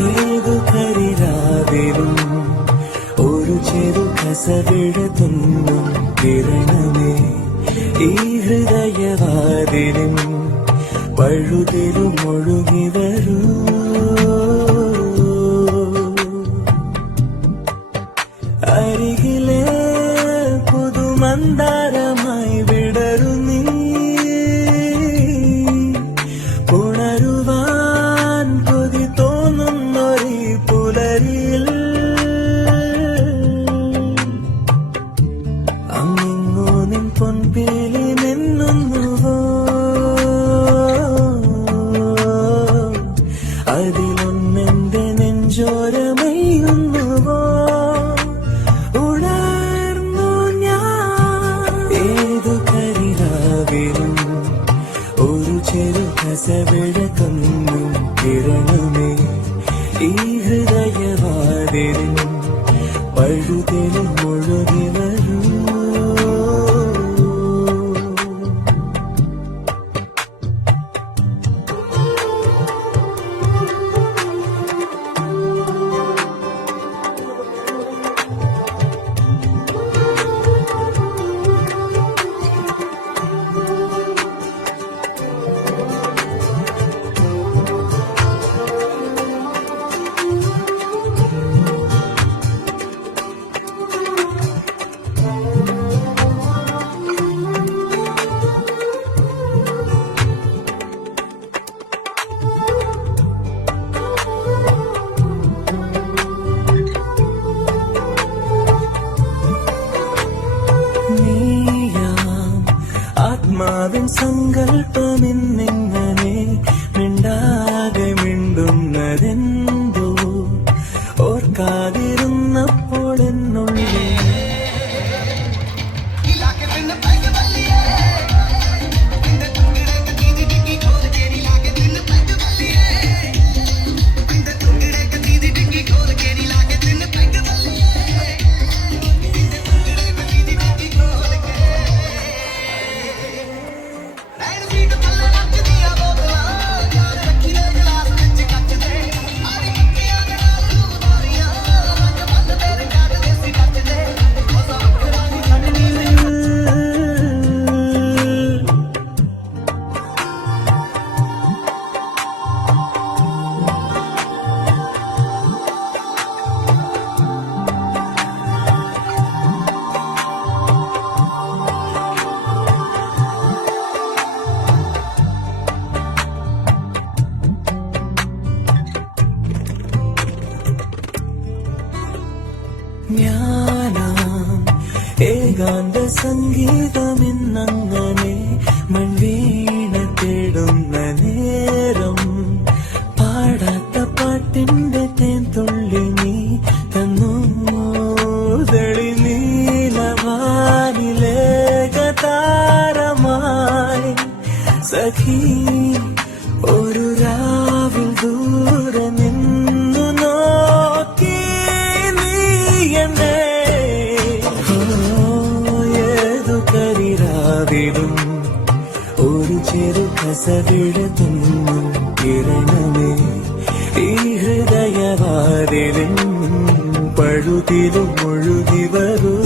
ഏതു കരിരാവിലും ഒരു ചെറു കസവിടത്തുന്നും കിരണമേ ഈ ഹൃദയവാതിലും പഴുതിലും ഒഴുകി വരൂ. അരികിലെ പുതുമന്ദാരമായി വിടരു നീ, ഉണരുവാൻ കൊതി തോന്നുന്നൊരു പുലരിയിൽ അങ്ങിങ്ങോ നിൻ പൊൻപേലി നിന്നുവോ, അതിലൊന്നെന്റെ നെഞ്ചോരമയുന്നുവോ. ഉണർന്നു ഞാൻ ഏതു കരിരാവിലും ഒരു ചെറു കസവിടത്തുന്നും കിരണമേ ഈ ഹൃദയവാതിലും പഴുതിലും ഒഴുകി വരൂ. ആത്മാവിൻ സങ്കല്പമിന്നെങ്ങനെ മിണ്ടാതെ മിണ്ടുന്നതെന്തോ ഓർക്കാതിരുന്നപ്പോൾ എന്നുള്ളിൽ ഞാനാം ഏകാന്ത സംഗീതമെന്നങ്ങനെ മൺവീണ തേടുന്ന നേരം പാടാത്ത പാട്ടിന്റെ തേൻതുള്ളി നീ തന്നു. തെളി നീലവാനിലേകതാരമായി സഖി ഒരു രാവിൽ ദൂരെ നിന്നു നോക്കി ഏതു കരിരാവിലും ഒരു ചെറു കസവിടത്തുന്നും കിരണമേ ഈ ഹൃദയവാതിലും പഴുതിലും ഒഴുകി വരൂ.